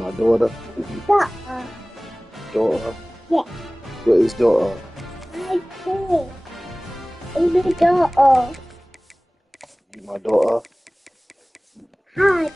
My daughter. Daughter. Daughter. Yeah. What is daughter? I see. Baby daughter. You my daughter. Hi.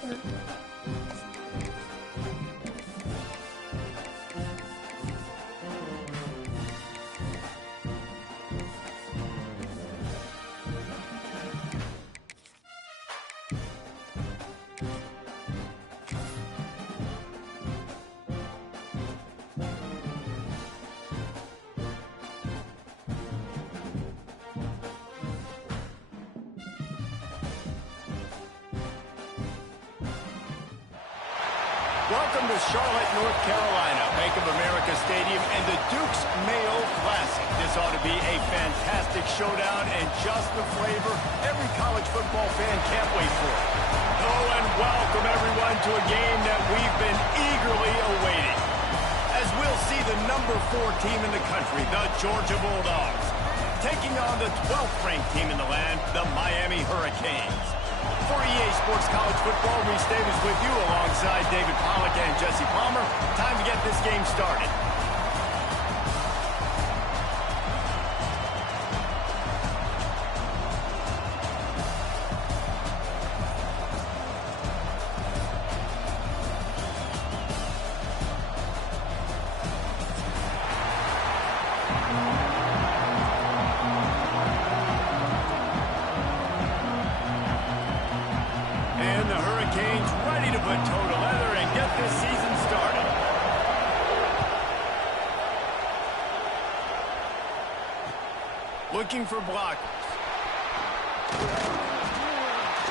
Welcome to Charlotte, North Carolina, Bank of America Stadium, and the Duke's Mayo Classic. This ought to be a fantastic showdown and just the flavor every college football fan can't wait for. Oh, and welcome everyone to a game that we've been eagerly awaiting. As we'll see the number 4 team in the country, the Georgia Bulldogs, taking on the 12th ranked team in the land, the Miami Hurricanes. For EA Sports College Football, Reese Davis with you alongside David Pollack and Jesse Palmer. Time to get this game started. And the Hurricanes ready to put toe to leather and get this season started. Looking for blockers.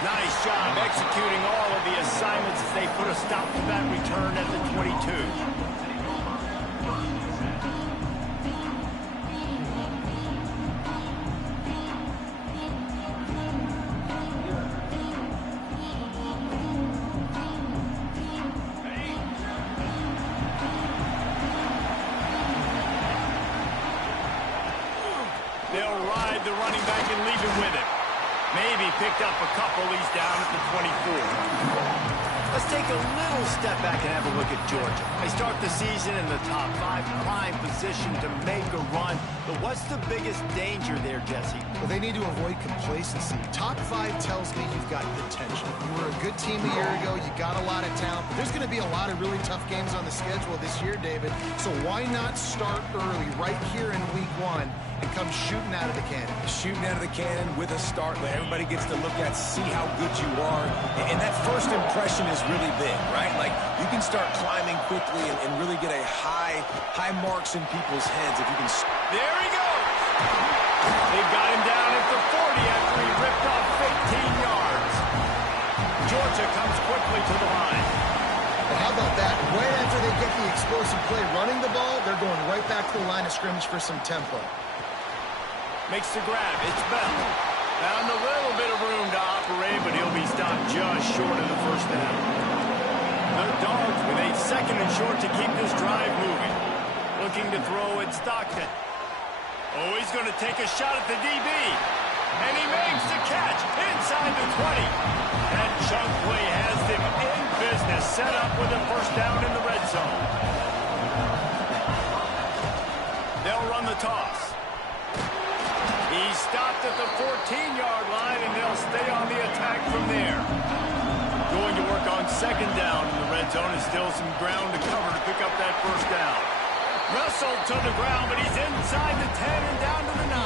Nice job executing all of the assignments as they put a stop to that return at the 22. They'll ride the running back and leave him with it. Maybe picked up a couple. He's down at the 24. Let's take a little step back and have a look at Georgia. They start the season in the top 5, prime position to make a run. But what's the biggest danger there, Jesse? Well, they need to avoid complacency. Top 5 tells me you've got potential. You were a good team a year ago. You got a lot of talent. But there's going to be a lot of really tough games on the schedule this year, David. So why not start early right here in week 1 and come shooting out of the cannon? Shooting out of the cannon with a start. Let everybody gets to look at, see how good you are. And that first impression is really big, right? Like, you can start climbing quickly and really get a high marks in people's heads if you can. There he goes. They've got him down at the 40 after he ripped off 15 yards. Georgia comes quickly to the line. And how about that? Right after they get the explosive play running the ball, they're going right back to the line of scrimmage for some tempo. Makes the grab. It's Bell. Found a little bit of room to operate, but he'll be stopped just short of the first down. The Dogs with a 2nd and short to keep this drive moving. Looking to throw at Stockton. Oh, he's going to take a shot at the DB. And he makes the catch inside the 20. And chunk play has them in business, set up with a first down in the red zone. They'll run the toss. He's stopped at the 14-yard line, and they'll stay on the attack from there. Going to work on 2nd down in the red zone, and still some ground to cover to pick up that first down. Russell to the ground, but he's inside the 10 and down to the 9.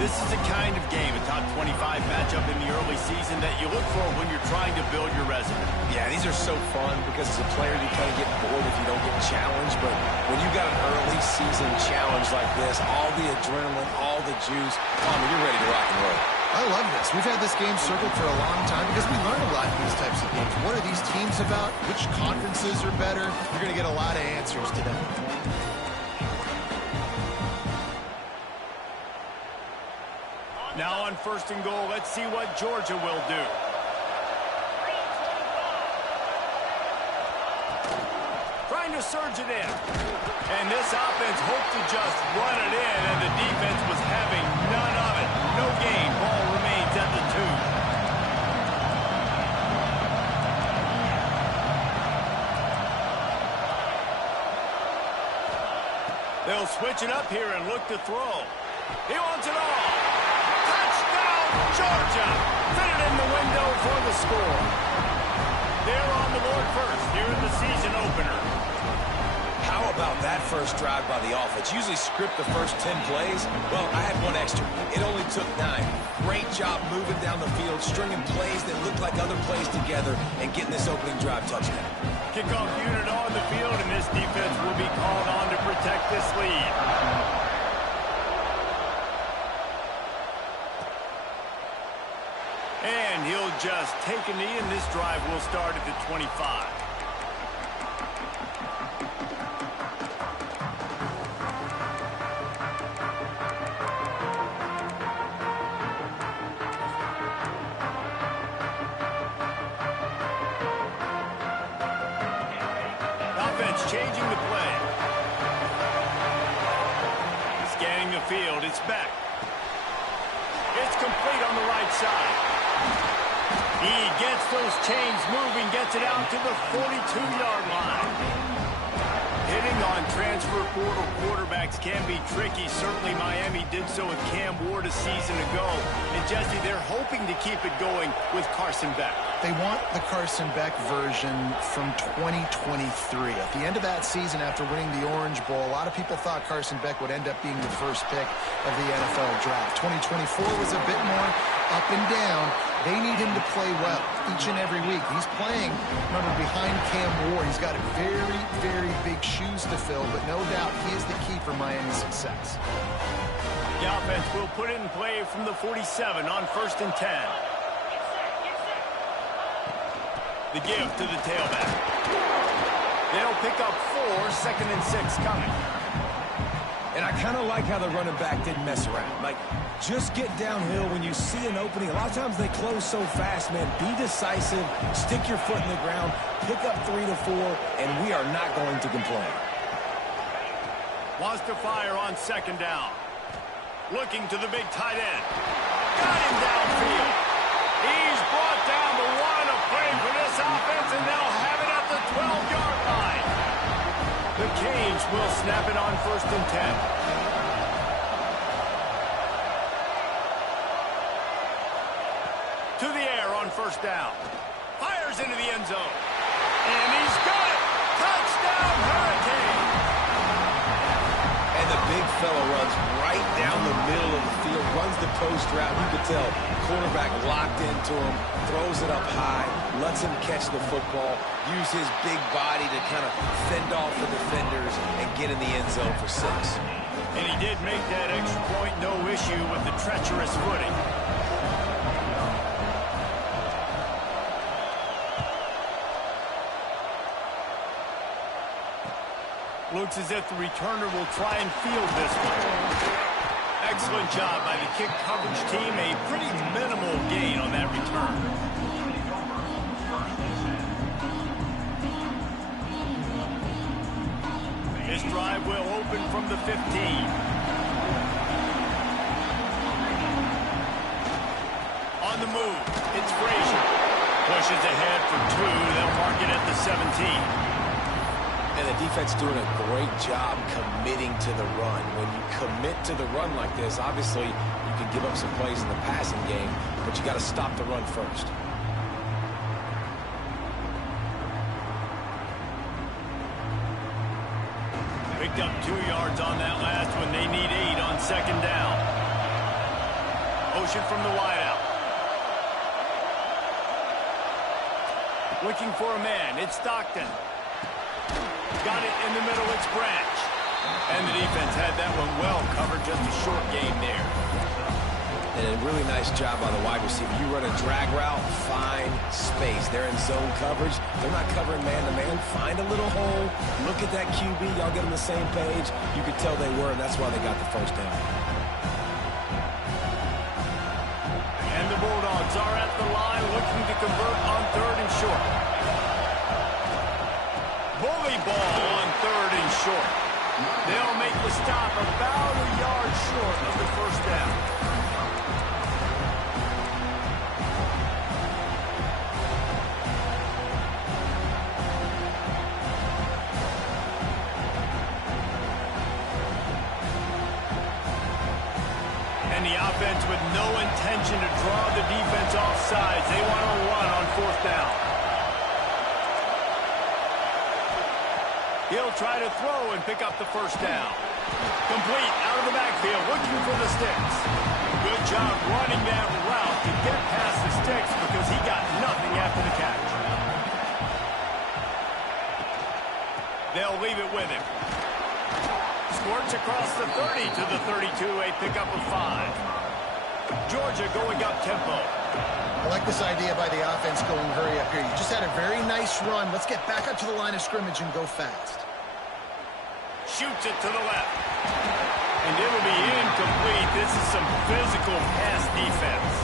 This is the kind of game, a top 25 matchup in the early season, that you look for when you're trying to build your resume. Yeah, these are so fun because as a player you kind of get bored if you don't get challenged. But when you've got an early season challenge like this, all the adrenaline, all the juice, you're ready to rock and roll. I love this. We've had this game circled for a long time because we learn a lot in these types of games. What are these teams about? Which conferences are better? You're going to get a lot of answers today. Now on 1st and goal, let's see what Georgia will do. Trying to surge it in. And this offense hoped to just run it in, and the defense was having none of it. No gain. Ball remains at the 2. They'll switch it up here and look to throw. He wants it all. Touchdown, Georgia. Fit it in the window for the score. They're on the board first here in the season opener. How about that first drive by the offense? Usually script the first 10 plays. Well, I had one extra. It only took 9. Great job moving down the field, stringing plays that look like other plays together, and getting this opening drive touchdown. Kickoff unit on the field, and this defense will be called on to protect this lead. And he'll just take a knee, and this drive will start at the 25. Changing the play. Scanning the field, it's back. It's complete on the right side. He gets those chains moving, gets it out to the 42-yard line. Hitting on transfer portal quarterbacks can be tricky. Certainly Miami did so with Cam Ward a season ago. And Jesse, they're hoping to keep it going with Carson Beck. They want the Carson Beck version from 2023. At the end of that season, after winning the Orange Bowl, a lot of people thought Carson Beck would end up being the first pick of the NFL draft. 2024 was a bit more up and down. They need him to play well each and every week. He's playing, remember, behind Cam Ward. He's got very, very big shoes to fill, but no doubt he is the key for Miami's success. The offense will put it in play from the 47 on 1st and 10. The give to the tailback. They'll pick up 4, 2nd and 6 coming. And I kind of like how the running back didn't mess around. Like, just get downhill when you see an opening. A lot of times they close so fast, man. Be decisive, stick your foot in the ground, pick up 3 to 4, and we are not going to complain. Wants to fire on 2nd down. Looking to the big tight end. Got him downfield. He's brought down the one of play for this offense, and they'll have it at the 12-yard line. The Canes will snap it on 1st and 10. To the air on 1st down. Fires into the end zone. And he's got it. Touchdown, Hurricane. And the big fella runs right down the middle of the field, runs the post route. You could tell quarterback locked into him, throws it up high, lets him catch the football, use his big body to kind of fend off the defenders and get in the end zone for 6. And he did make that extra point, no issue with the treacherous footing. Looks as if the returner will try and field this one. Excellent job by the kick coverage team. A pretty minimal gain on that return. This drive will open from the 15. On the move, it's Frazier. Pushes ahead for 2. They'll mark it at the 17. And the defense doing a great job committing to the run. When you commit to the run like this, obviously you can give up some plays in the passing game, but you got to stop the run first. Picked up 2 yards on that last one. They need 8 on 2nd down. Motion from the wideout. Looking for a man. It's Stockton. Got it in the middle. It's Branch. And the defense had that one well covered. Just a short game there. And a really nice job by the wide receiver. You run a drag route, find space. They're in zone coverage. They're not covering man-to-man. Find a little hole. Look at that QB. Y'all get on the same page. You could tell they were, and that's why they got the first down. And the Bulldogs are at the line looking to convert on 3rd and short. Bully ball on 3rd and short. They'll make the stop about a yard short of the first down. And the offense with no intention to draw the defense off sides. They want to run on 4th down. He'll try to throw and pick up the 1st down. Complete out of the backfield, looking for the sticks. Good job running that route to get past the sticks because he got nothing after the catch. They'll leave it with him. Squirts across the 30 to the 32, a pickup of 5. Georgia going up tempo. I like this idea by the offense going hurry up here. You just had a very nice run. Let's get back up to the line of scrimmage and go fast. Shoots it to the left. And it'll be incomplete. This is some physical pass defense.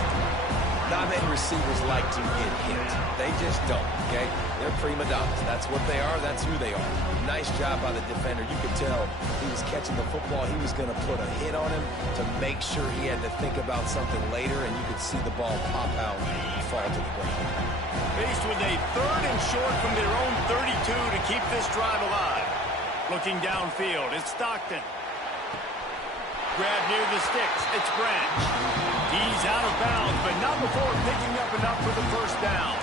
Not many receivers like to get hit. They just don't, okay? They're prima donnas. That's what they are. That's who they are. Nice job by the defender. You could tell he was catching the football. He was going to put a hit on him to make sure he had to think about something later, and you could see the ball pop out and fall to the ground. Faced with a 3rd and short from their own 32 to keep this drive alive. Looking downfield, it's Stockton. Grab near the sticks, it's Branch. He's out of bounds, but not before picking up enough for the 1st down.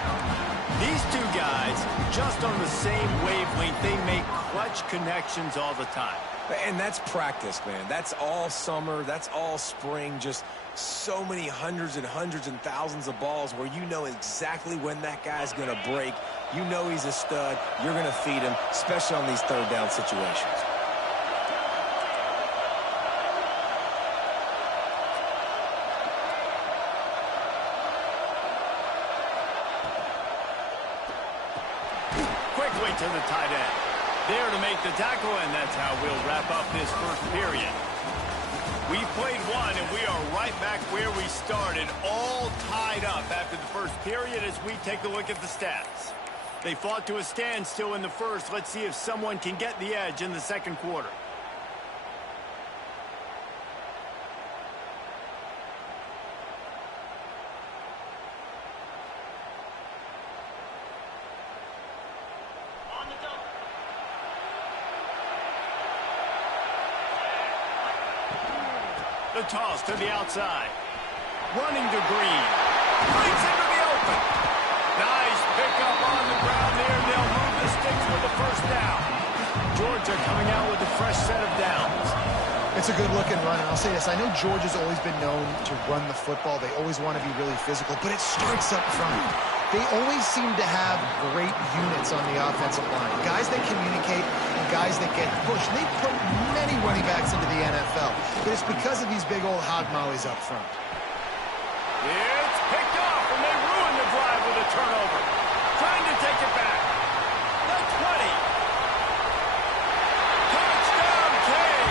These two guys, just on the same wavelength, they make clutch connections all the time. And that's practice, man. That's all summer. That's all spring. Just so many hundreds and thousands of balls where you know exactly when that guy's going to break. You know he's a stud. You're going to feed him, especially on these 3rd down situations. Quickly to the tight end. There to make the tackle, and that's how we'll wrap up this 1st period. We've played one, and we are right back where we started, all tied up after the 1st period as we take a look at the stats. They fought to a standstill in the 1st. Let's see if someone can get the edge in the 2nd quarter. The toss to the outside. Running to Green. Brings into the open. Nice pickup on the ground there. They'll move the sticks for the 1st down. Georgia coming out with a fresh set of downs. It's a good-looking run, and I'll say this. I know Georgia's always been known to run the football. They always want to be really physical, but it starts up front. They always seem to have great units on the offensive line. Guys that communicate and guys that get pushed. They put many running backs into the NFL, but it's because of these big old hog mollies up front. It's picked off, and they ruin the drive with a turnover. Trying to take it back. The 20. Touchdown, Cade.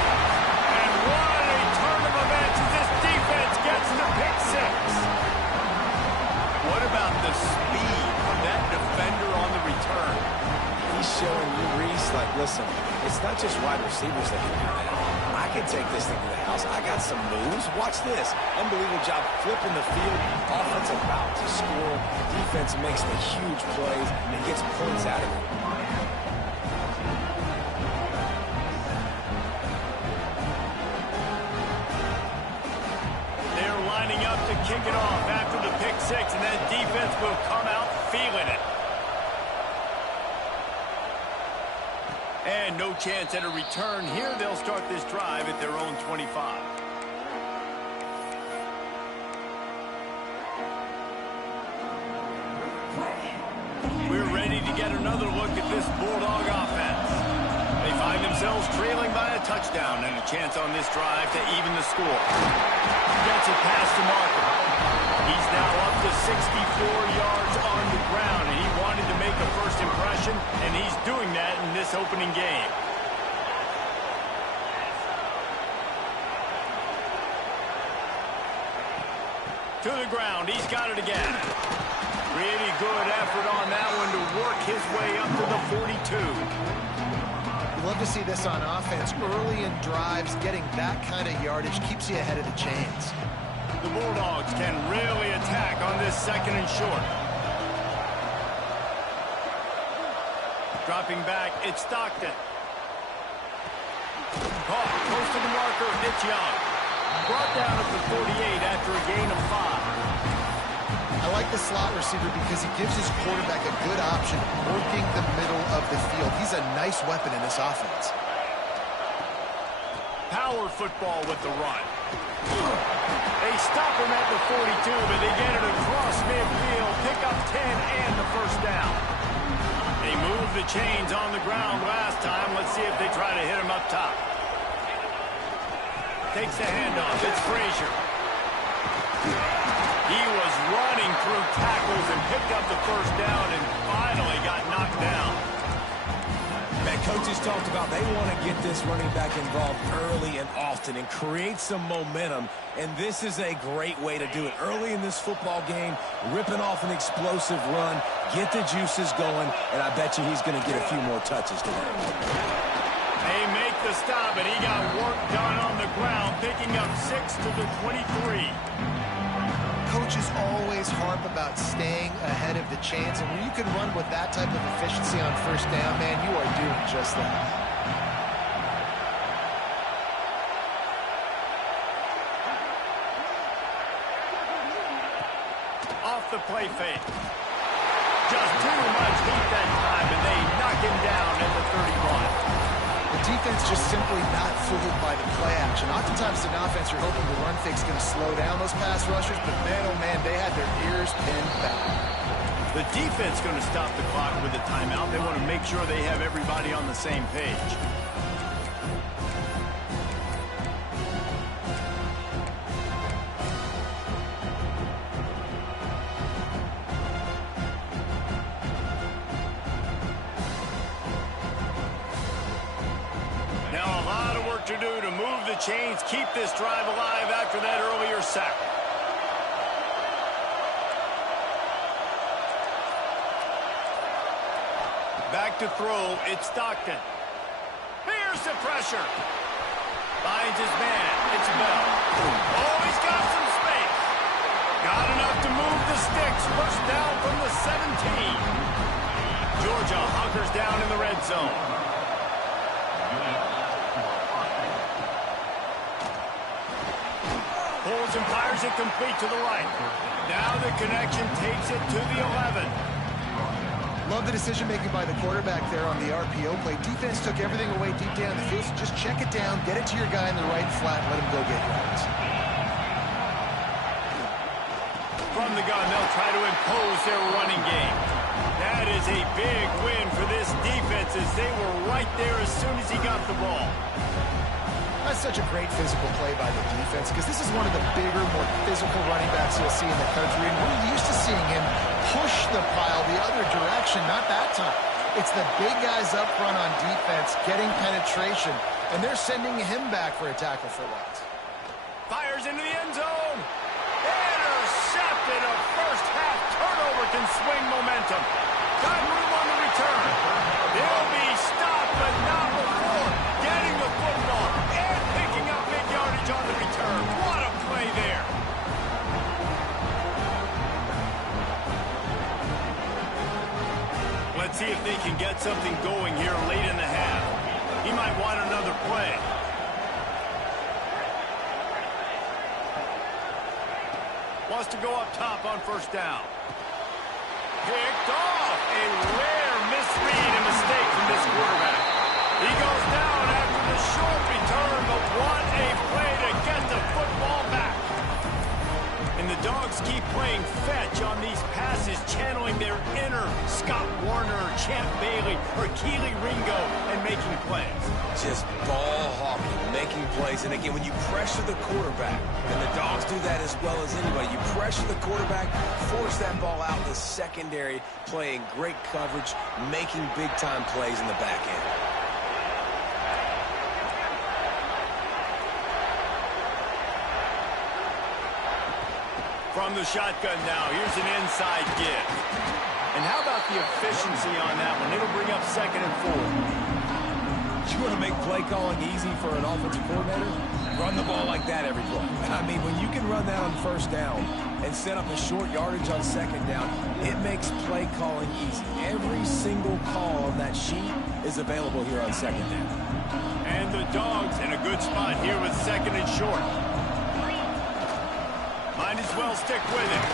And what a turn of events as this defense gets the pick 6. What about the speed of that defender on the return? He's showing you, Reese, like, listen, it's not just wide receivers that can do that. I can take this thing to the house. I got some moves. Watch this. Unbelievable job flipping the field. Offense about to score. Defense makes the huge plays and gets points out of it. They're lining up to kick it off after the pick 6, and that defense will come out feeling it. And no chance at a return here. They'll start this drive at their own 25. We're ready to get another look at this Bulldog offense. They find themselves trailing by a touchdown and a chance on this drive to even the score. Gets it past the marker. He's now up to 64 yards on the ground, and he wanted to make a first impression, and he's doing that in this opening game. To the ground, he's got it again. Really good effort on that one to work his way up to the 42. You love to see this on offense. Early in drives, getting that kind of yardage keeps you ahead of the chains. The Bulldogs can really attack on this 2nd and short. Dropping back, it's Stockton. Caught, close to the marker, it's Young. Brought down at the 48 after a gain of 5. I like the slot receiver because he gives his quarterback a good option working the middle of the field. He's a nice weapon in this offense. Power football with the run. They stop him at the 42, but they get it across midfield, pick up 10 and the first down. They moved the chains on the ground last time. Let's see if they try to hit him up top. Takes the handoff. It's Frazier. He was running through tackles and picked up the first down and finally got knocked down. Man, coaches talked about they want to get this running back involved early and often and create some momentum, and this is a great way to do it. Early in this football game, ripping off an explosive run, get the juices going, and I bet you he's going to get a few more touches today. They make the stop, and he got work done on the ground, picking up 6 to the 23. Coaches always harp about staying ahead of the chains, and when you can run with that type of efficiency on first down, man, you are doing just that. Off the play fake. Just too much heat that time, and they knock him down at the 31. The defense just simply not fooled by the play action. Oftentimes, an offense, you're hoping the run fake's going to slow down those pass rushers, but man, oh man, they had their ears pinned back. The defense going to stop the clock with a timeout. They want to make sure they have everybody on the same page. To do to move the chains, keep this drive alive after that earlier sack. Back to throw, it's Stockton. Here's the pressure. Finds his man, it's Bell. Oh, he's got some space. Got enough to move the sticks. First down from the 17. Georgia hunkers down in the red zone. Pulls and fires it complete to the right. Now the connection takes it to the 11. Love the decision-making by the quarterback there on the RPO play. Defense took everything away deep down the field, so just check it down, get it to your guy in the right flat, and let him go get yards. From the gun, they'll try to impose their running game. That is a big win for this defense as they were right there as soon as he got the ball. That's such a great physical play by the defense because this is one of the bigger, more physical running backs you'll see in the country, and we're used to seeing him push the pile the other direction, not that time. It's the big guys up front on defense getting penetration, and they're sending him back for a tackle for loss. Fires into the end zone. Intercepted. A first-half turnover can swing momentum. Got room on the return. They'll be stopped, but not before getting the football and picking up big yardage on the return. What a play there. Let's see if they can get something going here late in the half. He might want another play. Wants to go up top on first down. Picked off. A rare misread and mistake from this quarterback. He goes down after the short return, but what a play to get the football back. And the Dogs keep playing fetch on these passes, channeling their inner Scott Warner, Champ Bailey, or Keely Ringo, and making plays. Just ball hawking, making plays. And again, when you pressure the quarterback, and the Dogs do that as well as anybody, you pressure the quarterback, force that ball out in the secondary, playing great coverage, making big-time plays in the back end. From the shotgun now, here's an inside give. And how about the efficiency on that one? It'll bring up 2nd and 4. You want to make play calling easy for an offensive coordinator? Run the ball like that every play. I mean, when you can run that on first down and set up a short yardage on second down, it makes play calling easy. Every single call on that sheet is available here on second down. And the Dogs in a good spot here with 2nd and short. well stick with it.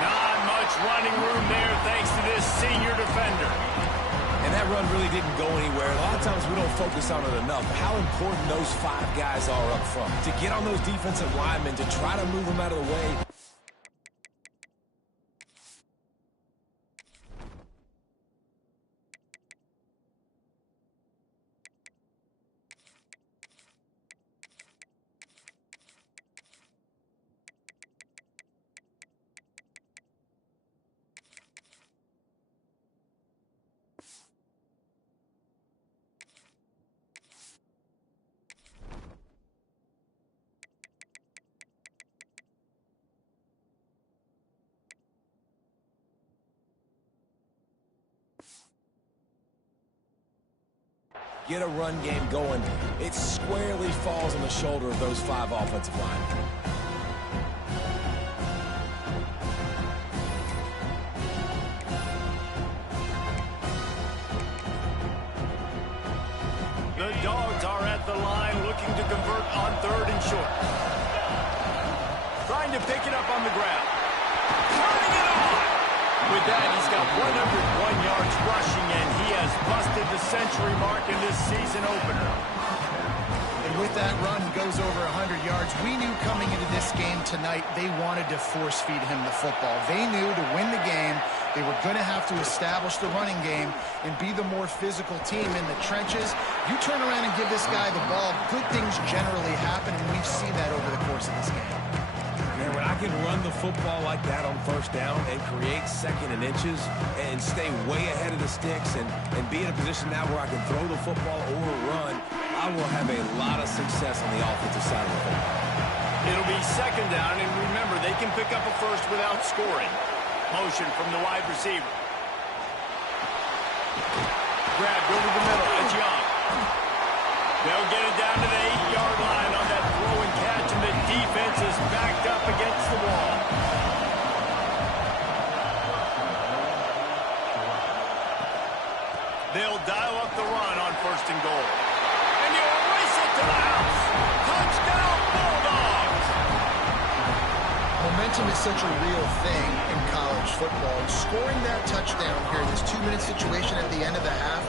Not much running room there thanks to this senior defender. And that run really didn't go anywhere. A lot of times we don't focus on it enough. How important those 5 guys are up front. To get on those defensive linemen, to try to move them out of the way. Get a run game going. It squarely falls on the shoulder of those 5 offensive linemen. The Dogs are at the line looking to convert on 3rd and short. Trying to pick it up on the ground. Turning it on! With that, he's got 101 yards rushing, and he has busted the century mark in this season opener. And with that run, he goes over 100 yards. We knew coming into this game tonight, they wanted to force feed him the football. They knew to win the game, they were going to have to establish the running game and be the more physical team in the trenches. You turn around and give this guy the ball, good things generally happen, and we've seen that over the course of this game. Man, when I can run the football like that on 1st down and create 2nd and inches and stay way ahead of the sticks and be in a position now where I can throw the football or run, I will have a lot of success on the offensive side of the football. It'll be 2nd down, and remember, they can pick up a first without scoring. Motion from the wide receiver. Grabbed over the middle. It's Young. They'll get it down to the 8-yard line on that throw and catch, and the defense is backed up against the wall. They'll dial up the run on 1st and goal. And he'll race it to the house. Touchdown, Bulldogs! Momentum is such a real thing in college football. Scoring that touchdown here in this 2-minute situation at the end of the half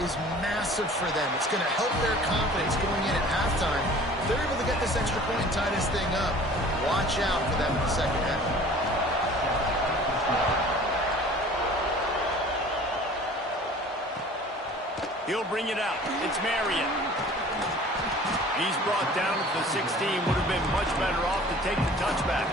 is massive for them. It's going to help their confidence going in at halftime. If they're able to get this extra point and tie this thing up, watch out for them in the 2nd half. He'll bring it out. It's Marion. He's brought down at the 16. Would have been much better off to take the touchback.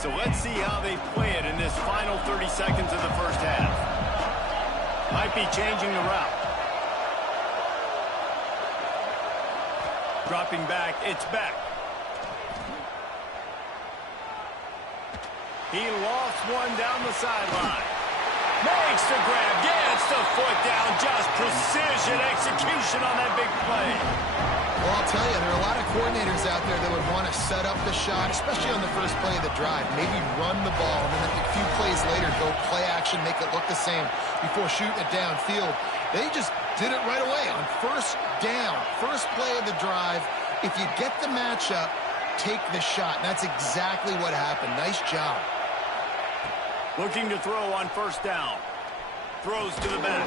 So let's see how they play it in this final 30 seconds of the 1st half. Might be changing the route. Dropping back, it's back. He lost one down the sideline. Makes the grab, gets the foot down, just precision execution on that big play. Well, I'll tell you, there are a lot of coordinators out there that would want to set up the shot, especially on the first play of the drive. Maybe run the ball, and then a few plays later, go play action, make it look the same before shooting it downfield. They just did it right away on 1st down. First play of the drive. If you get the matchup, take the shot. And that's exactly what happened. Nice job. Looking to throw on 1st down. Throws to the back.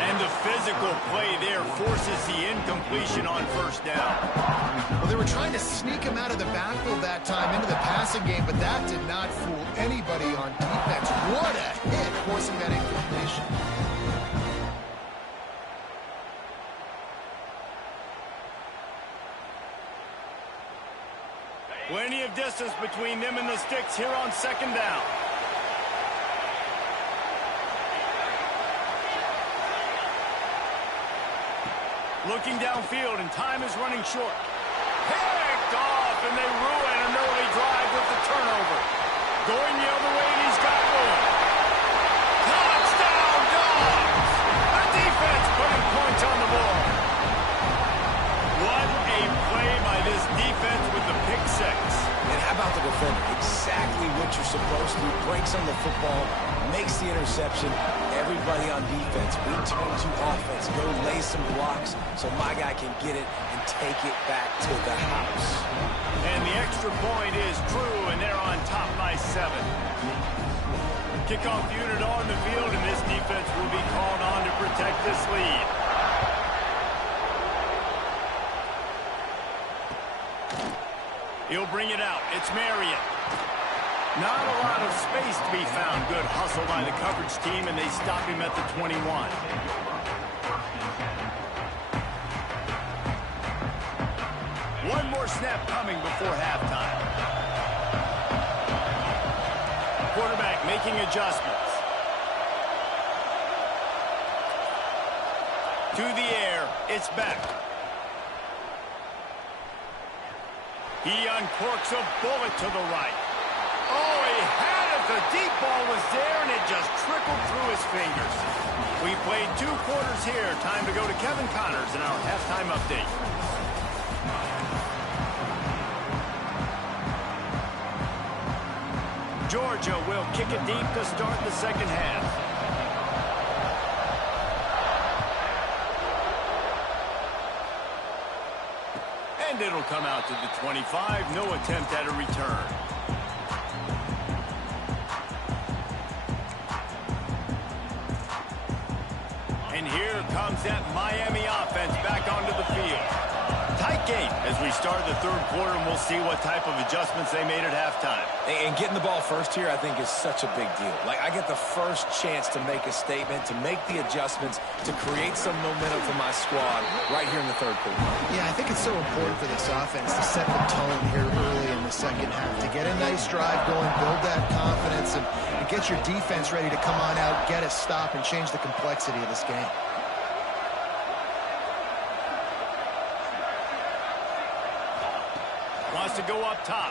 And the physical play there forces the incompletion on 1st down. Well, they were trying to sneak him out of the backfield that time into the passing game, but that did not fool anybody on defense. What a hit, forcing that incompletion. Plenty of distance between them and the sticks here on 2nd down. Looking downfield, and time is running short. Picked off, and they ruin an early drive with the turnover. Going the other way, and he's got room. Touchdown, Dogs! The defense putting points on the board. What a play by this defense with the pick 6. And how about the defender? Exactly what you're supposed to do. Breaks on the football, makes the interception. everybody on defense. We turn to offense. Go lay some blocks so my guy can get it and take it back to the house. And the extra point is true, and they're on top by 7. Kickoff unit on the field, and this defense will be called on to protect this lead. He'll bring it out. It's Marion. Not a lot of space to be found. Good hustle by the coverage team, and they stop him at the 21. One more snap coming before halftime. Quarterback making adjustments. To the air, it's back. He uncorks a bullet to the right. Oh, he had it. The deep ball was there, and it just trickled through his fingers. We played 2 quarters here. Time to go to Kevin Connors in our halftime update. Georgia will kick it deep to start the second half. And it'll come out to the 25. No attempt at a return. And here comes that Miami offense back onto the field. Tight game as we start the third quarter, and we'll see what type of adjustments they made at halftime. And getting the ball first here, I think, is such a big deal. Like, I get the first chance to make a statement, to make the adjustments, to create some momentum for my squad right here in the third quarter. Yeah, I think it's so important for this offense to set the tone here early in the second half, to get a nice drive going, build that confidence, and get your defense ready to come on out, get a stop, and change the complexity of this game. Wants to go up top.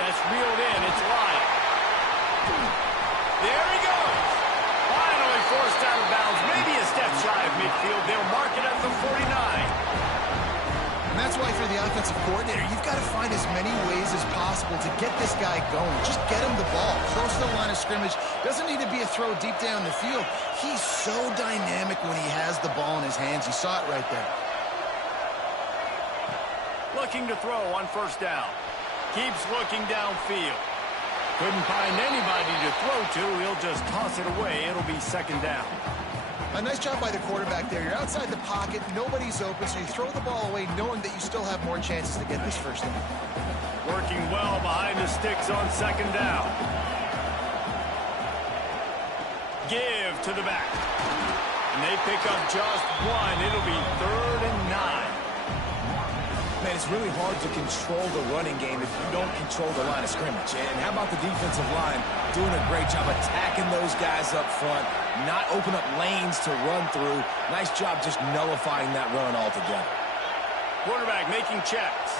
That's reeled in. It's live. There he goes. Finally forced out of bounds. Maybe a step shy of midfield. They'll mark it at the 49. And that's why for the offensive coordinator, you've got to find as many ways as possible to get this guy going. Just get him the ball. Close to the line of scrimmage. Doesn't need to be a throw deep down the field. He's so dynamic when he has the ball in his hands. You saw it right there. Looking to throw on first down. Keeps looking downfield. Couldn't find anybody to throw to. He'll just toss it away. It'll be second down. A nice job by the quarterback there. You're outside the pocket. Nobody's open, so you throw the ball away knowing that you still have more chances to get this first down. Working well behind the sticks on second down. Give to the back. And they pick up just 1. It'll be 3rd and 9. Man, it's really hard to control the running game if you don't control the line of scrimmage. And how about the defensive line doing a great job attacking those guys up front, not open up lanes to run through. Nice job just nullifying that run altogether. Quarterback making checks.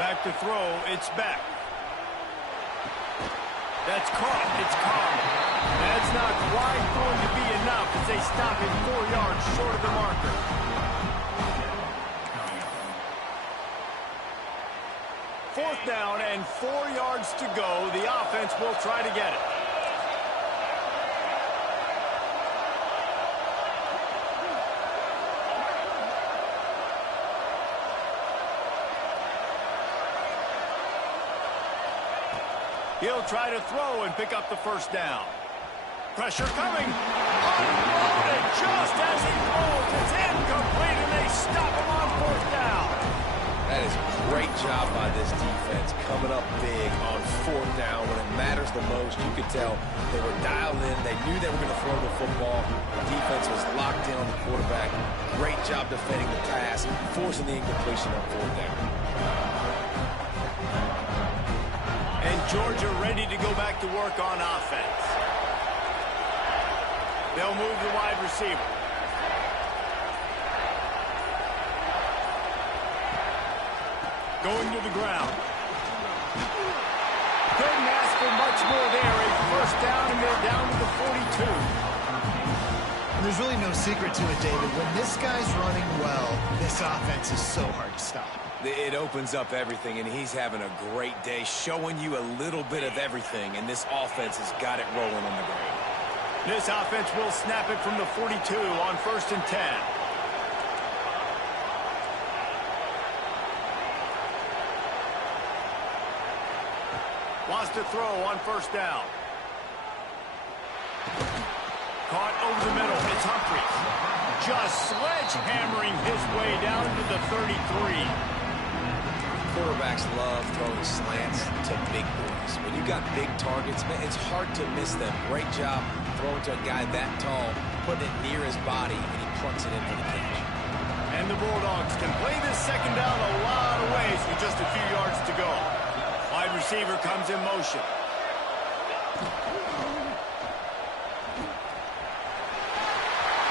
Back to throw. It's back. That's caught. It's Carmen. That's not quite going to be enough as they stop him 4 yards short of the marker. Fourth down and 4 yards to go. The offense will try to get it. He'll try to throw and pick up the first down. Pressure coming. Unloaded just as he throws. It's incomplete, and they stop him on fourth down. That is a great job by this defense, coming up big on fourth down when it matters the most. You could tell they were dialed in. They knew they were going to throw the football. The defense was locked in on the quarterback. Great job defending the pass, forcing the incompletion on fourth down. And Georgia ready to go back to work on offense. They'll move the wide receiver. Going to the ground. Couldn't ask for much more there. A first down, and they're down to the 42. There's really no secret to it, David. When this guy's running well, this offense is so hard to stop. It opens up everything, and he's having a great day, showing you a little bit of everything, and this offense has got it rolling on the ground. This offense will snap it from the 42 on 1st and 10. Wants to throw on 1st down. Caught over the middle. It's Humphries. Just sledgehammering his way down to the 33. Quarterbacks love throwing slants to big boys. When you got big targets, man, it's hard to miss them. Great job throwing to a guy that tall, putting it near his body, and he plucks it in for the catch. And the Bulldogs can play this 2nd down a lot of ways with just a few yards to go. Wide receiver comes in motion.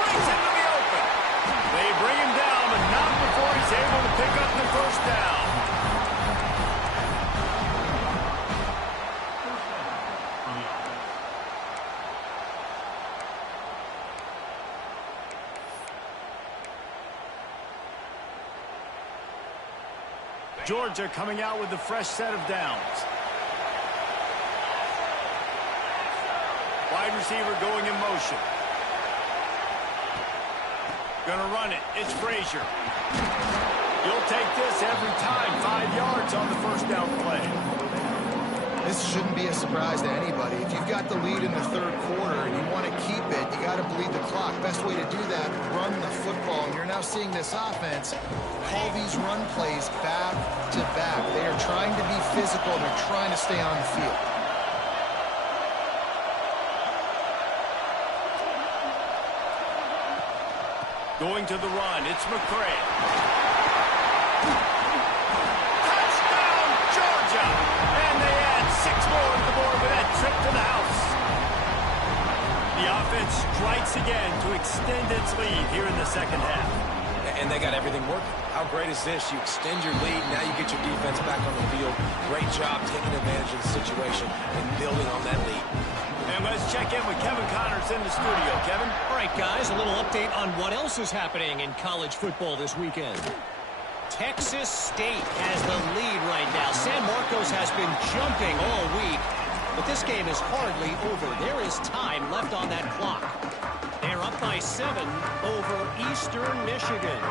Brings into the open. They bring him down, but not before he's able to pick up the 1st down. Georgia coming out with a fresh set of downs. Wide receiver going in motion. Gonna run it. It's Frazier. You'll take this every time. 5 yards on the 1st down play. This shouldn't be a surprise to anybody. If you've got the lead in the 3rd quarter and you want to keep it, you got to bleed the clock. Best way to do that, run the football. And you're now seeing this offense call these run plays back to back. They are trying to be physical. They're trying to stay on the field. Going to the run. It's McCray. And they add 6 more to the board with that trip to the house. The offense strikes again to extend its lead here in the 2nd half. And they got everything working. How great is this? You extend your lead, now you get your defense back on the field. Great job taking advantage of the situation and building on that lead. And let's check in with Kevin Connors in the studio. Kevin? All right, guys, a little update on what else is happening in college football this weekend. Texas State has the lead right now. San Marcos has been jumping all week, but this game is hardly over. There is time left on that clock. They're up by 7 over Eastern Michigan.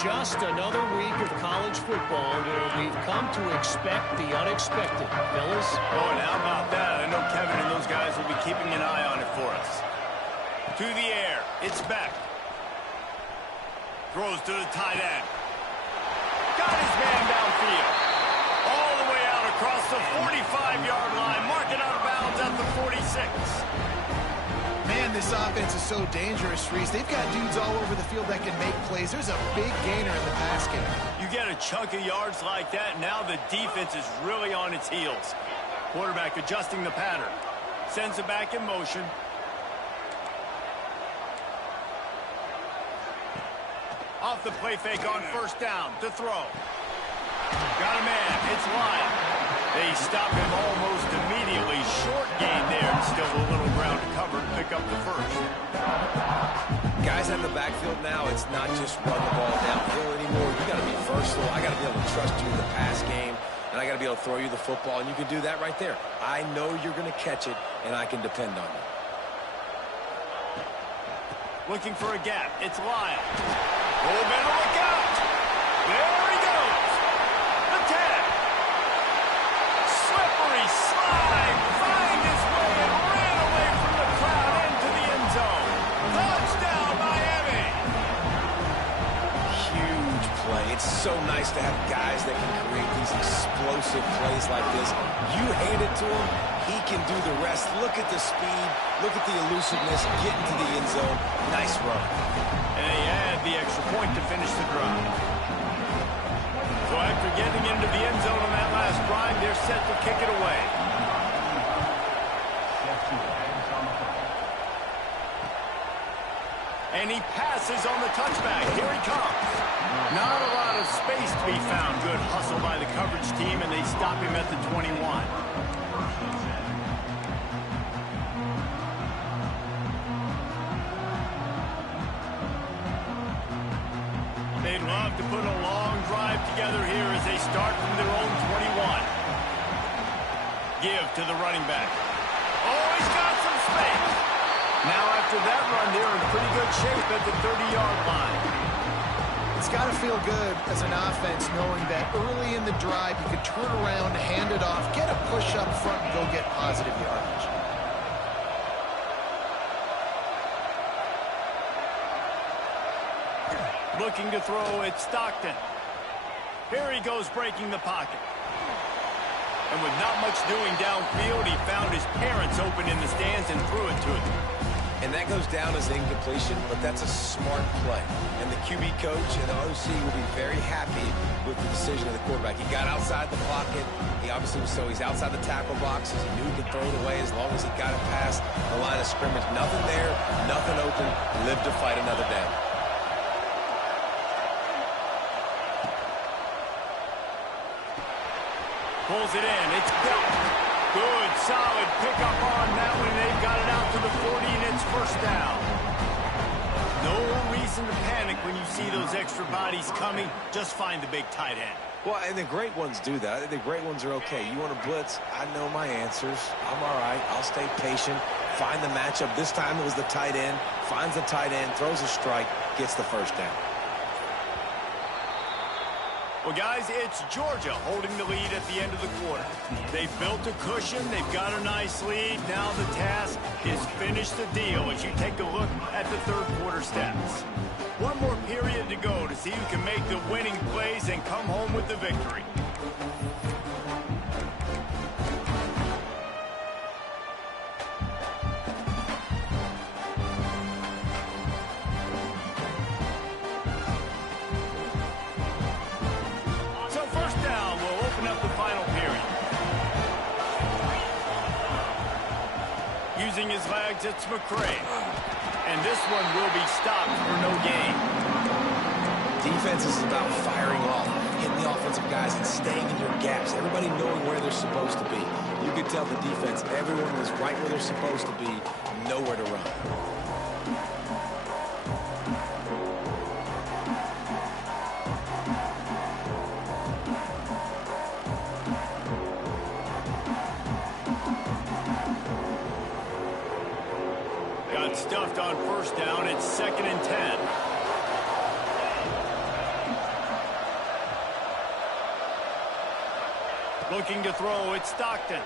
Just another week of college football where we've come to expect the unexpected, fellas. Oh, and how about that? I know Kevin and those guys will be keeping an eye on it for us. To the air. It's Beck. Throws to the tight end. Got his man downfield. All the way out across the 45-yard line. Marking out of bounds at the 46. Man, this offense is so dangerous, Reese. They've got dudes all over the field that can make plays. There's a big gainer in the pass game. You get a chunk of yards like that, now the defense is really on its heels. Quarterback adjusting the pattern. Sends it back in motion. Off the play fake on 1st down to throw. Got a man. It's Lyon. They stop him almost immediately. Short gain there. Still a little ground to cover to pick up the 1st. Guys at the backfield now, it's not just run the ball downhill anymore. You got to be versatile. I got to be able to trust you in the pass game, and I got to be able to throw you the football, and you can do that right there. I know you're going to catch it, and I can depend on you. Looking for a gap. It's Lyon. Oh, better look out. There he goes. The 10. Slippery slide. Find his way and ran away from the crowd into the end zone. Touchdown, Miami. Huge play. It's so nice to have guys that can create these explosive plays like this. You hand it to him, he can do the rest. Look at the speed. Look at the elusiveness. Get into the end zone. Nice run. And they add the extra point to finish the drive. So after getting into the end zone on that last drive, they're set to kick it away. And he passes on the touchback. Here he comes. Not a lot of space to be found. Good hustle by the coverage team, and they stop him at the 21. love to put a long drive together here as they start from their own 21. Give to the running back. Oh, he's got some space. Now after that run, they're in pretty good shape at the 30-yard line. It's got to feel good as an offense knowing that early in the drive you could turn around, hand it off, get a push up front, and go get positive yardage. Looking to throw, it's Stockton. Here he goes breaking the pocket. And with not much doing downfield, he found his parents open in the stands and threw it to them. And that goes down as incompletion, but that's a smart play. And the QB coach and the OC will be very happy with the decision of the quarterback. He got outside the pocket. He obviously was so he's outside the tackle boxes. He knew he could throw it away as long as he got it past the line of scrimmage. Nothing there, nothing open. Live to fight another down. Pulls it in. It's Belt. Good, solid pickup on that one. They've got it out to the 40, and it's first down. No reason to panic when you see those extra bodies coming. Just find the big tight end. Well, and the great ones do that. I think the great ones are okay. You want to blitz? I know my answers. I'm all right. I'll stay patient. Find the matchup. This time it was the tight end. Finds the tight end, throws a strike, gets the first down. Well, guys, it's Georgia holding the lead at the end of the quarter. They've built a cushion. They've got a nice lead. Now the task is finish the deal as you take a look at the third quarter stats. One more period to go to see who can make the winning plays and come home with the victory. Using his legs, it's McCray. And this one will be stopped for no gain. Defense is about firing off, hitting the offensive guys and staying in your gaps. Everybody knowing where they're supposed to be. You could tell the defense, everyone was right where they're supposed to be, nowhere to run. Stuffed on first down. It's 2nd and 10. Looking to throw, it's Stockton.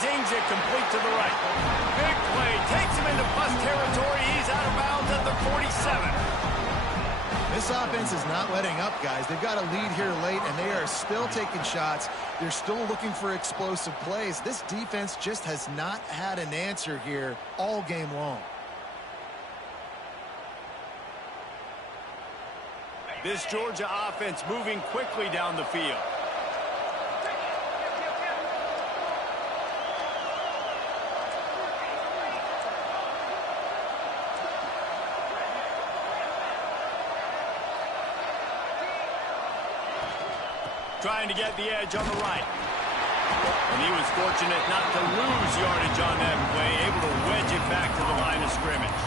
Zings it complete to the right. Big play. Takes him into plus territory. He's out of bounds at the 47. This offense is not letting up, guys. They've got a lead here late, and they are still taking shots. They're still looking for explosive plays. This defense just has not had an answer here all game long. This Georgia offense moving quickly down the field. Trying to get the edge on the right. And he was fortunate not to lose yardage on that play, able to wedge it back to the line of scrimmage.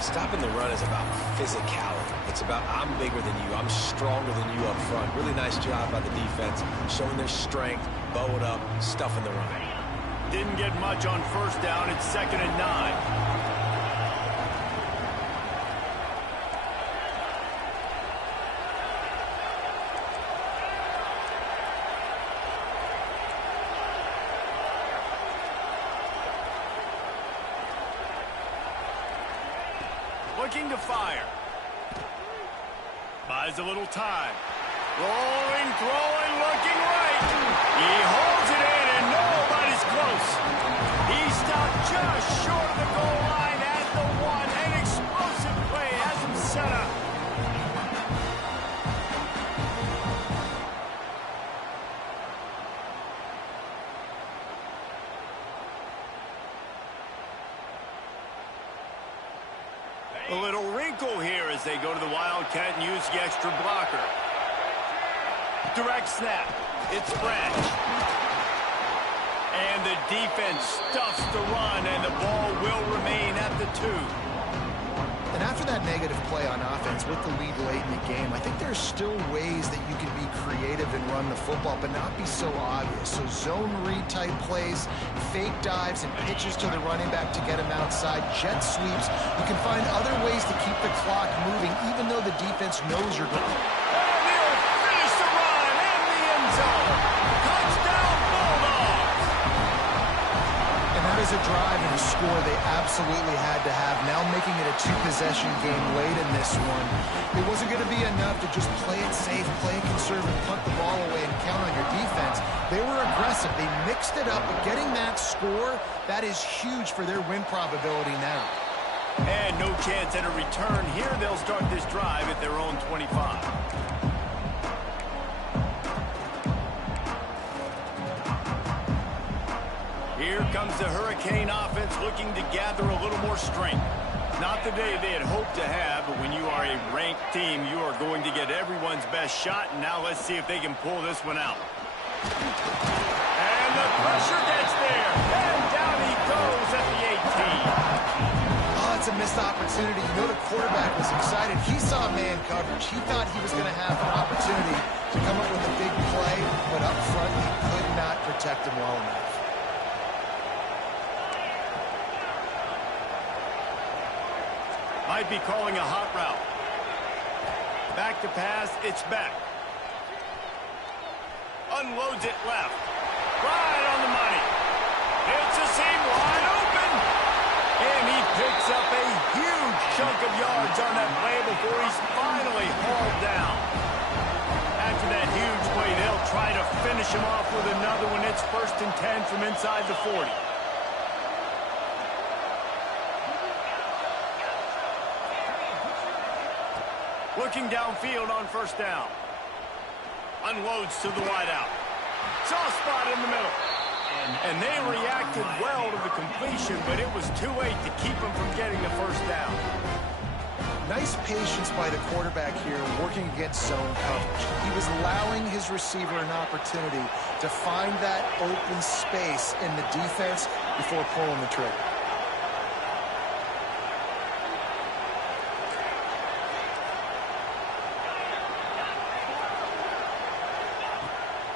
Stopping the run is about physicality. It's about I'm bigger than you, I'm stronger than you up front. Really nice job by the defense, showing their strength, bow it up, stuffing the run. Didn't get much on first down. It's 2nd and 9. Looking to fire. Buys a little time. Rolling, throwing, looking right. He holds it in, and nobody's close. He stopped just short of the goal line at the 1. An explosive play has him set up. A little wrinkle here as they go to the Wildcat and use the extra blocker. Direct snap. It's Branch. And the defense stuffs the run, and the ball will remain at the 2. And negative play on offense with the lead late in the game. I think there's still ways that you can be creative and run the football, but not be so obvious. So zone read type plays, fake dives, and pitches to the running back to get him outside, jet sweeps. You can find other ways to keep the clock moving, even though the defense knows you're going. And he'll finish the run in the end zone. Touchdown, Bulldogs! And that is a drive and a score they absolutely had to have. Now making it a two-possession game late in this one. It wasn't going to be enough to just play it safe, play it conservative, punt the ball away, and count on your defense. They were aggressive. They mixed it up, but getting that score, that is huge for their win probability now. And no chance at a return here. They'll start this drive at their own 25. Here comes the Hurricane offense looking to gather a little more strength. Not the day they had hoped to have, but when you are a ranked team, you are going to get everyone's best shot. And now let's see if they can pull this one out. And the pressure gets there. And down he goes at the 18. Oh, it's a missed opportunity. You know the quarterback was excited. He saw man coverage. He thought he was going to have an opportunity to come up with a big play, but up front he could not protect him well enough. Might be calling a hot route. Back to pass, it's back. Unloads it left. Right on the money. It's a seam wide open. And he picks up a huge chunk of yards on that play before he's finally hauled down. After that huge play, they'll try to finish him off with another one. It's 1st and 10 from inside the 40. Looking downfield on 1st down. Unloads to the wideout. Soft spot in the middle. And they reacted well to the completion, but it was too late to keep them from getting the 1st down. Nice patience by the quarterback here working against zone coverage. He was allowing his receiver an opportunity to find that open space in the defense before pulling the trigger.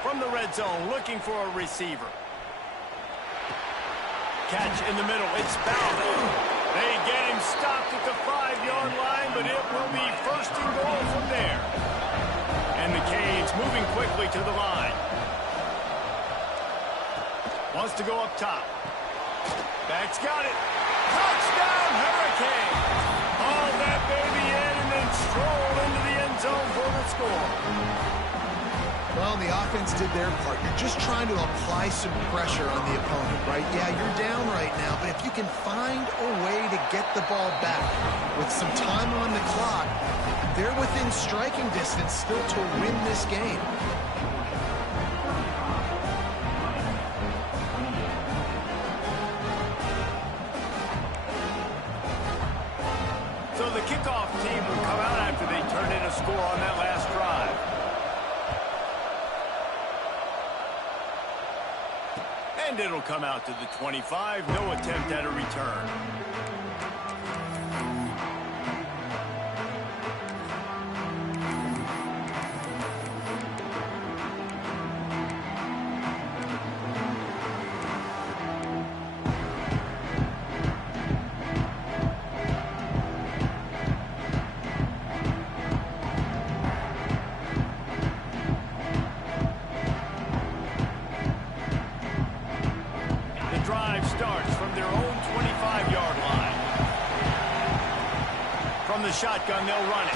From the red zone, looking for a receiver. Catch in the middle, it's Bowden. They get him stopped at the 5-yard line, but it will be 1st and goal from there. And the Canes moving quickly to the line. Wants to go up top. Back's got it. Touchdown, Hurricane! Haul that baby in and then stroll into the end zone for the score. Well, the offense did their part. You're just trying to apply some pressure on the opponent, right? Yeah, you're down right now, but if you can find a way to get the ball back with some time on the clock, they're within striking distance still to win this game. So the kickoff team will come out after they turn in a score on that last drive. And it'll come out to the 25. No attempt at a return. Starts from their own 25-yard line. From the shotgun, they'll run it.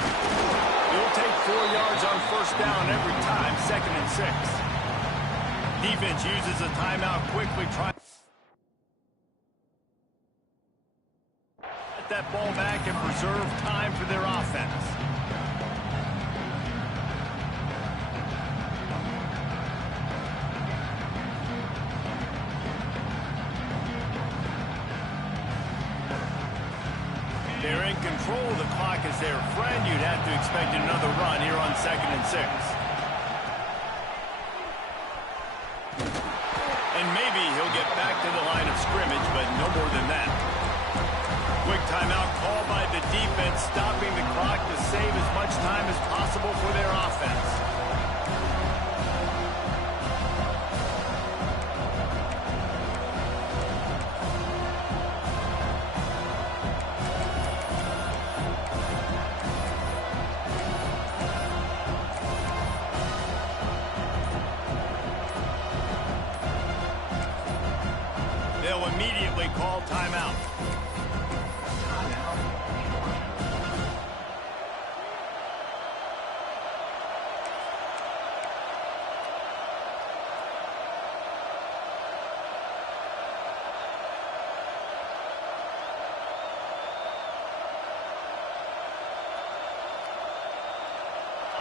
It'll take 4 yards on 1st down every time, 2nd and 6. Defense uses a timeout quickly, trying to get that ball back and preserve time for their offense. They're in control. The clock is their friend. You'd have to expect another run here on 2nd and 6. And maybe he'll get back to the line of scrimmage, but no more than that. Quick timeout called by the defense. defense stopping the clock to save as much time as possible for their offense. They'll immediately call timeout.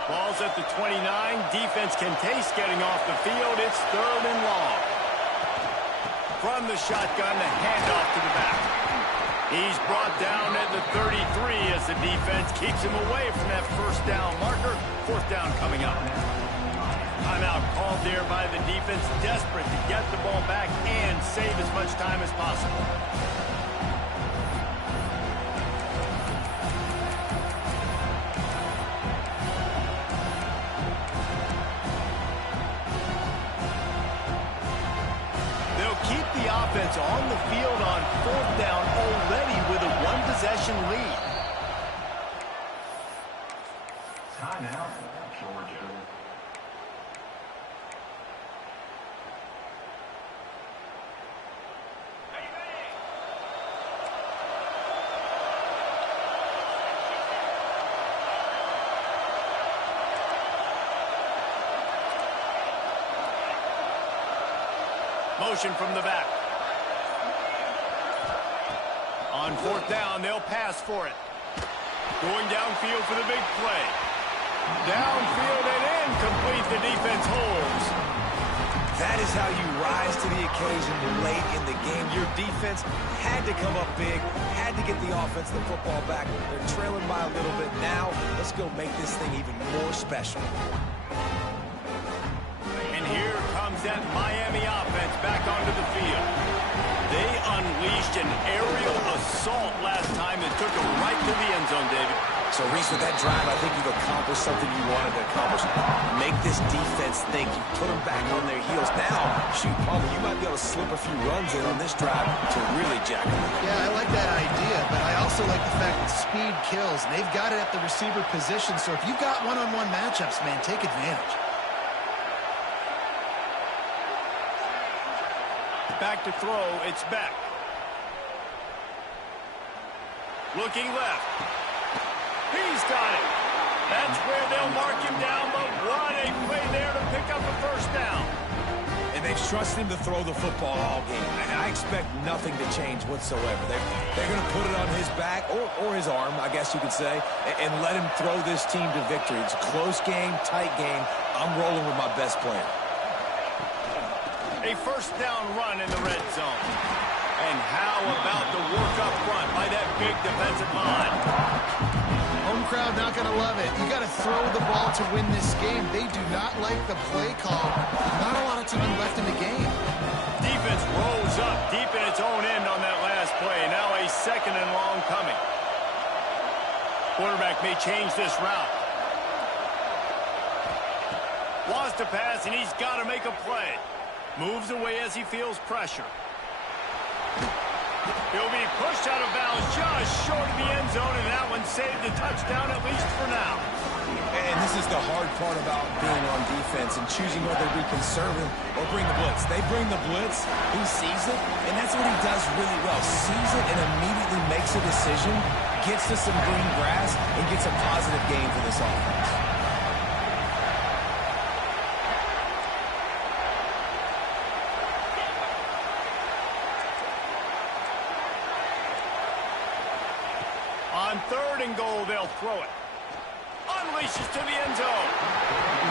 Ball's at the 29. Defense can taste getting off the field. It's 3rd and long. From the shotgun, the handoff to the back. He's brought down at the 33 as the defense keeps him away from that first down marker. 4th down coming up. Timeout called there by the defense, desperate to get the ball back and save as much time as possible. Offense on the field on 4th down already with a 1-possession lead. Timeout, Georgia. Motion from the back. On 4th down, they'll pass for it. Going downfield for the big play. Downfield and incomplete. The defense holds. That is how you rise to the occasion late in the game. Your defense had to come up big, had to get the offense the football back. They're trailing by a little bit now. Let's go make this thing even more special. And here comes that Miami offense back onto the field. They unleashed an aerial assault last time that took them right to the end zone, David. So, Reese, with that drive, I think you've accomplished something you wanted to accomplish. Make this defense think. You put them back on their heels. Now, shoot, Palmer, you might be able to slip a few runs in on this drive to really jack them up. Yeah, I like that idea, but I also like the fact that speed kills. And they've got it at the receiver position, so if you've got one-on-one matchups, man, take advantage. Back to throw, it's Beck. Looking left. He's got it. That's where they'll mark him down, but what a play there to pick up a 1st down. And they've trusted him to throw the football all game. And I expect nothing to change whatsoever. They're going to put it on his back, or his arm, I guess you could say, and let him throw this team to victory. It's a close game, tight game. I'm rolling with my best player. A 1st down run in the red zone. And how about the work up front by that big defensive line? Home crowd not going to love it. You got to throw the ball to win this game. They do not like the play call. Not a lot of time left in the game. Defense rolls up deep in its own end on that last play. Now a 2nd and long coming. Quarterback may change this route. Wants to pass, and he's got to make a play. Moves away as he feels pressure. He'll be pushed out of bounds just short of the end zone, and that one saved a touchdown, at least for now. And this is the hard part about being on defense and choosing whether to be conservative or bring the blitz. They bring the blitz, he sees it, and that's what he does really well. Sees it and immediately makes a decision, gets to some green grass, and gets a positive gain for this offense. On 3rd and goal, they'll throw it. Unleashes to the end zone.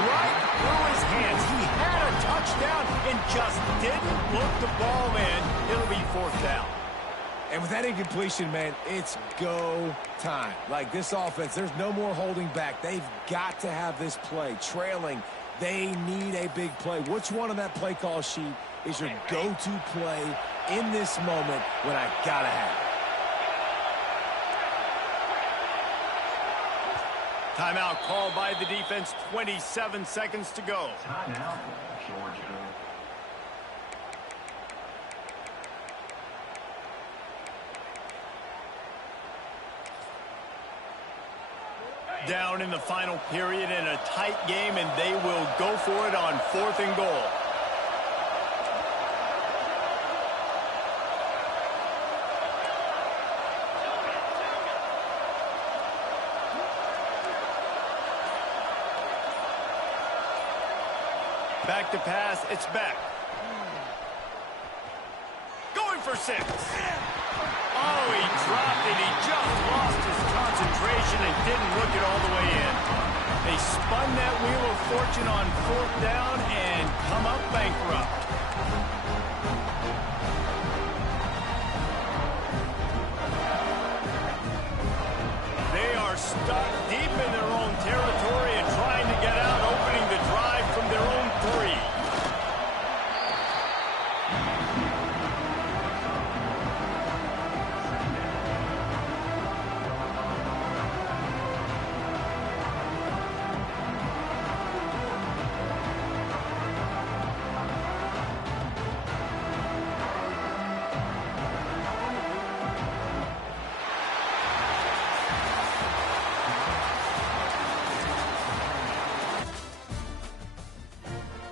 Right through his hands. He had a touchdown and just didn't look the ball in. It'll be 4th down. And with that incompletion, man, it's go time. Like this offense, there's no more holding back. They've got to have this play. Trailing, they need a big play. Which one on that play call sheet is your go-to play in this moment when I gotta have it? Timeout called by the defense, 27 seconds to go. Timeout, Georgia. Down in the final period in a tight game, and they will go for it on 4th and goal. Back to pass, it's back. Going for 6. Oh, he dropped it. He just lost his concentration and didn't look it all the way in. They spun that wheel of fortune on 4th down and come up bankrupt.